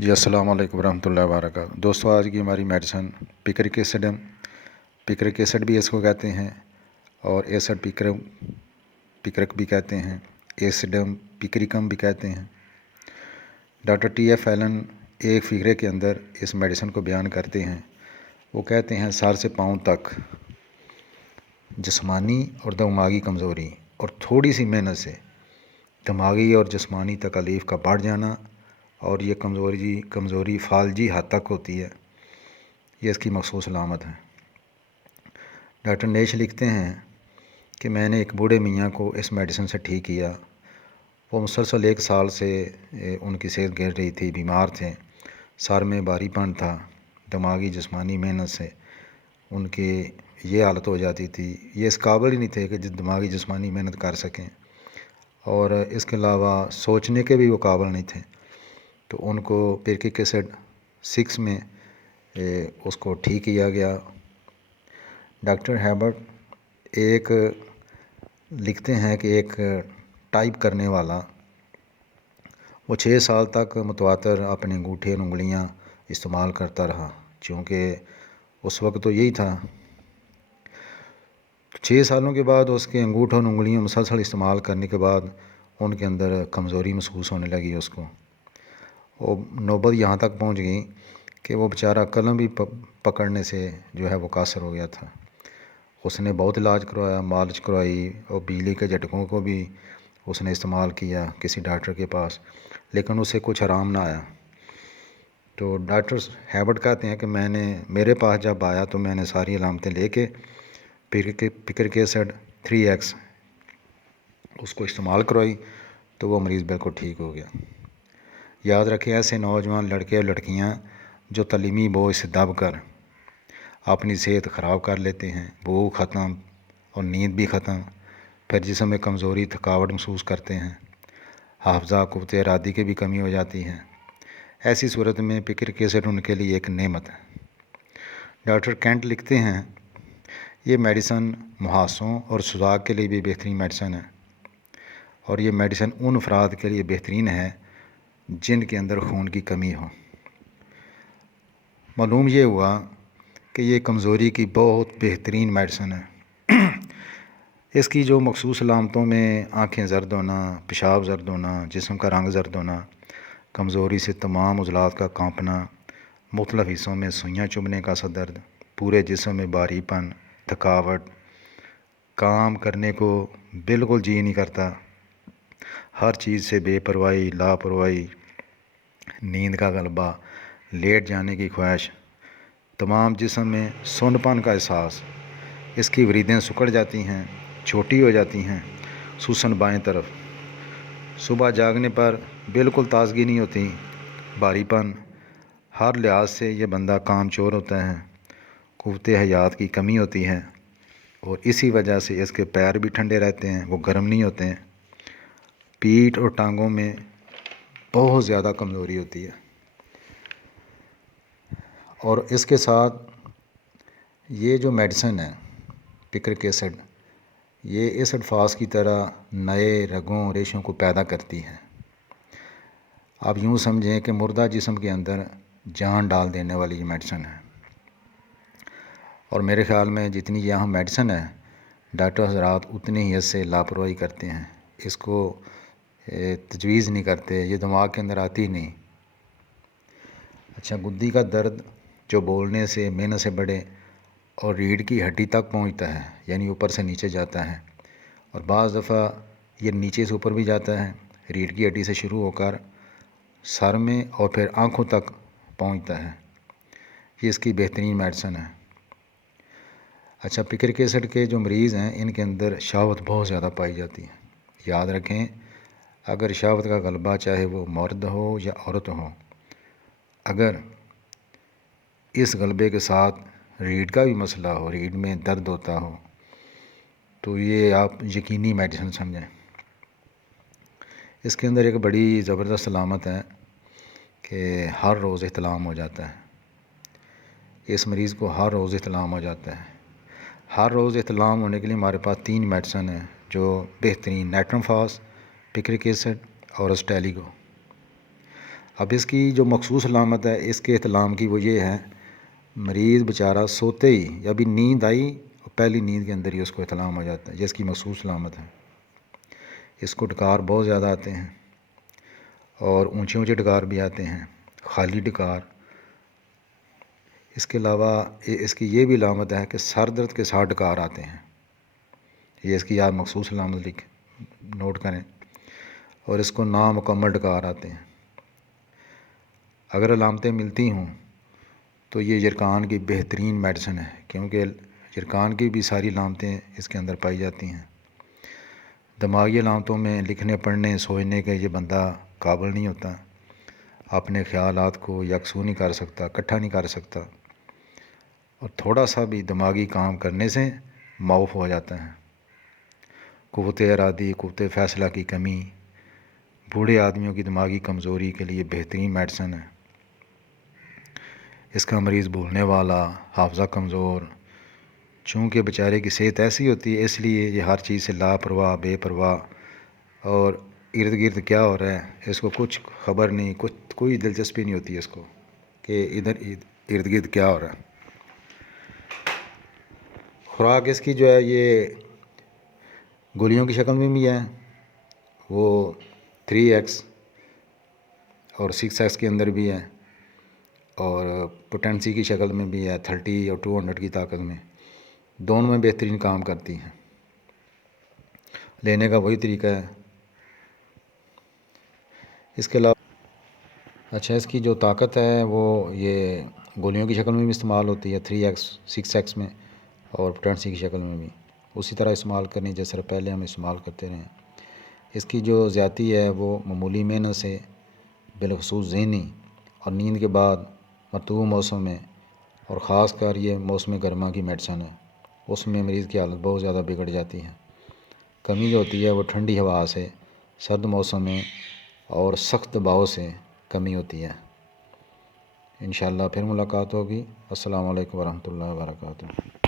جی السلام علیکم ورحمۃ اللہ وبرکاتہ۔ دوستوں، آج کی ہماری میڈیسن پکرک ایسڈ ہے۔ پکرک ایسڈ بھی اس کو کہتے ہیں اور ایسڈ پکرک بھی کہتے ہیں، ایسڈم پکریکم بھی کہتے ہیں۔ ڈاکٹر ٹی ایف ایلن ایک فقرے کے اندر اس میڈیسن کو بیان کرتے ہیں۔ وہ کہتے ہیں سر سے پاؤں تک جسمانی اور دماغی کمزوری اور تھوڑی سی محنت سے دماغی اور جسمانی تکالیف کا بڑھ جانا، اور یہ کمزوری فالجی حد تک ہوتی ہے، یہ اس کی مخصوص علامت ہے۔ ڈاکٹر نیش لکھتے ہیں کہ میں نے ایک بوڑھے میاں کو اس میڈیسن سے ٹھیک کیا۔ وہ مسلسل 1 سال سے ان کی صحت گر رہی تھی، بیمار تھے، سر میں بھاری پن تھا، دماغی جسمانی محنت سے ان کی یہ حالت ہو جاتی تھی، یہ اس قابل ہی نہیں تھے کہ دماغی جسمانی محنت کر سکیں، اور اس کے علاوہ سوچنے کے بھی وہ قابل نہیں تھے۔ تو ان کو پکرک ایسڈ 6 میں اس کو ٹھیک کیا گیا۔ ڈاکٹر ہیبرٹ ایک لکھتے ہیں کہ ایک ٹائپ کرنے والا وہ 6 سال تک متواتر اپنے انگوٹھے اور انگلیاں استعمال کرتا رہا، چونکہ اس وقت تو یہی تھا۔ 6 سالوں کے بعد اس کے انگوٹھوں اور انگلیاں مسلسل استعمال کرنے کے بعد ان کے اندر کمزوری محسوس ہونے لگی۔ اس کو وہ نوبت یہاں تک پہنچ گئی کہ وہ بیچارہ قلم بھی پکڑنے سے جو ہے وہ قاصر ہو گیا تھا۔ اس نے بہت علاج کروایا، مالش کروائی، اور بجلی کے جھٹکوں کو بھی اس نے استعمال کیا کسی ڈاکٹر کے پاس، لیکن اسے کچھ آرام نہ آیا۔ تو ڈاکٹر ہیبرٹ کہتے ہیں کہ میرے پاس جب آیا تو میں نے ساری علامتیں لے کے پکرک ایسڈ 3X اس کو استعمال کروائی تو وہ مریض بالکل ٹھیک ہو گیا۔ یاد رکھیں، ایسے نوجوان لڑکے اور لڑکیاں جو تعلیمی بوجھ سے دب کر اپنی صحت خراب کر لیتے ہیں، بھوک ختم اور نیند بھی ختم، پھر جسم میں کمزوری، تھکاوٹ محسوس کرتے ہیں، حافظہ، قوت ارادی کی بھی کمی ہو جاتی ہے، ایسی صورت میں پکرک ایسڈ ان کے لیے ایک نعمت ہے۔ ڈاکٹر کینٹ لکھتے ہیں یہ میڈیسن محاسوں اور سوزاک کے لیے بھی بہترین میڈیسن ہے، اور یہ میڈیسن ان افراد کے لیے بہترین ہے جن کے اندر خون کی کمی ہو۔ معلوم یہ ہوا کہ یہ کمزوری کی بہت بہترین میڈیسن ہے۔ اس کی جو مخصوص علامتوں میں آنکھیں زرد ہونا، پیشاب زرد ہونا، جسم کا رنگ زرد ہونا، کمزوری سے تمام عضلات کا کانپنا، مختلف حصوں میں سوئیاں چبھنے کا سا درد، پورے جسم میں بھاری پن، تھکاوٹ، کام کرنے کو بالکل جی نہیں کرتا، ہر چیز سے بے پرواہی، لاپرواہی، نیند کا غلبہ، لیٹ جانے کی خواہش، تمام جسم میں سوند پن کا احساس، اس کی وریدیں سکڑ جاتی ہیں، چھوٹی ہو جاتی ہیں، سوسن بائیں طرف، صبح جاگنے پر بالکل تازگی نہیں ہوتی، بھاری پن، ہر لحاظ سے یہ بندہ کام چور ہوتا ہے، قوت حیات کی کمی ہوتی ہے، اور اسی وجہ سے اس کے پیر بھی ٹھنڈے رہتے ہیں، وہ گرم نہیں ہوتے ہیں، پیٹھ اور ٹانگوں میں بہت زیادہ کمزوری ہوتی ہے۔ اور اس کے ساتھ یہ جو میڈیسن ہے پکرک ایسڈ، یہ ایسڈ فاس کی طرح نئے رگوں ریشوں کو پیدا کرتی ہے۔ آپ یوں سمجھیں کہ مردہ جسم کے اندر جان ڈال دینے والی یہ میڈیسن ہے، اور میرے خیال میں جتنی یہ اہم میڈیسن ہے، ڈاکٹر حضرات اتنی ہی اس سے لاپرواہی کرتے ہیں، اس کو تجویز نہیں کرتے، یہ دماغ کے اندر آتی نہیں۔ اچھا، گدی کا درد جو بولنے سے، محنت سے بڑھے اور ریڑھ کی ہڈی تک پہنچتا ہے، یعنی اوپر سے نیچے جاتا ہے، اور بعض دفعہ یہ نیچے سے اوپر بھی جاتا ہے، ریڑھ کی ہڈی سے شروع ہو کر سر میں اور پھر آنکھوں تک پہنچتا ہے، یہ اس کی بہترین میڈیسن ہے۔ اچھا، پکرک ایسڈ کے جو مریض ہیں ان کے اندر شہوت بہت زیادہ پائی جاتی ہے۔ یاد رکھیں، اگر شہوت کا غلبہ چاہے وہ مرد ہو یا عورت ہو، اگر اس غلبے کے ساتھ ریڑھ کا بھی مسئلہ ہو، ریڑھ میں درد ہوتا ہو، تو یہ آپ یقینی میڈیسن سمجھیں۔ اس کے اندر ایک بڑی زبردست علامت ہے کہ ہر روز احتلام ہو جاتا ہے، اس مریض کو ہر روز احتلام ہو جاتا ہے۔ ہر روز احتلام ہونے کے لیے ہمارے پاس 3 میڈیسن ہیں جو بہترین، نیٹرم فاس، پکرک ایسڈ اور اسٹیلیگو۔ اب اس کی جو مخصوص علامت ہے اس کے احتلام کی وہ یہ ہے، مریض بیچارہ سوتے ہی یا بھی نیند آئی اور پہلی نیند کے اندر ہی اس کو احتلام ہو جاتا ہے، یہ اس کی مخصوص علامت ہے۔ اس کو ڈکار بہت زیادہ آتے ہیں اور اونچے اونچے ڈکار بھی آتے ہیں، خالی ڈکار۔ اس کے علاوہ اس کی یہ بھی علامت ہے کہ سر درد کے ساتھ ڈکار آتے ہیں، یہ اس کی یاد مخصوص علامت نوٹ کریں۔ اور اس کو نامکمل ڈکار آتے ہیں۔ اگر علامتیں ملتی ہوں تو یہ جرکان کی بہترین میڈیسن ہے، کیونکہ جرکان کی بھی ساری علامتیں اس کے اندر پائی جاتی ہیں۔ دماغی علامتوں میں لکھنے پڑھنے سوچنے کے یہ بندہ قابل نہیں ہوتا، اپنے خیالات کو یکسو نہیں کر سکتا، اکٹھا نہیں کر سکتا، اور تھوڑا سا بھی دماغی کام کرنے سے معاف ہو جاتا ہے۔ قوت ارادی، قوت فیصلہ کی کمی بوڑھے آدمیوں کی دماغی کمزوری کے لیے بہترین میڈیسن ہے۔ اس کا مریض بھولنے والا، حافظہ کمزور، چونکہ بیچارے کی صحت ایسی ہوتی ہے اس لیے یہ ہر چیز سے لاپرواہ، بے پرواہ، اور ارد گرد کیا ہو رہا ہے اس کو کچھ خبر نہیں، کوئی دلچسپی نہیں ہوتی ہے اس کو کہ ادھر ارد گرد کیا ہو رہا ہے۔ خوراک اس کی جو ہے یہ گولیوں کی شکل میں بھی ہے، وہ 3X اور 6X کے اندر بھی ہے، اور پوٹینسی کی شکل میں بھی ہے 30 اور 200 کی طاقت میں، دونوں میں بہترین کام کرتی ہیں۔ لینے کا وہی طریقہ ہے۔ اس کے علاوہ اس کی جو طاقت ہے وہ یہ گولیوں کی شکل میں بھی استعمال ہوتی ہے 3X 6X میں، اور پوٹینسی کی شکل میں بھی اسی طرح استعمال کرنی جیسے پہلے ہم استعمال کرتے رہے ہیں۔ اس کی جو زیادتی ہے وہ معمولی محنت سے، بالخصوص ذہنی اور نیند کے بعد مرطوب موسم میں، اور خاص کر یہ موسم گرما کی میڈیسن ہے، اس میں مریض کی حالت بہت زیادہ بگڑ جاتی ہے۔ کمی جو ہوتی ہے وہ ٹھنڈی ہوا سے، سرد موسم میں اور سخت دباؤ سے کمی ہوتی ہے۔ انشاءاللہ پھر ملاقات ہوگی۔ السلام علیکم ورحمۃ اللہ وبرکاتہ۔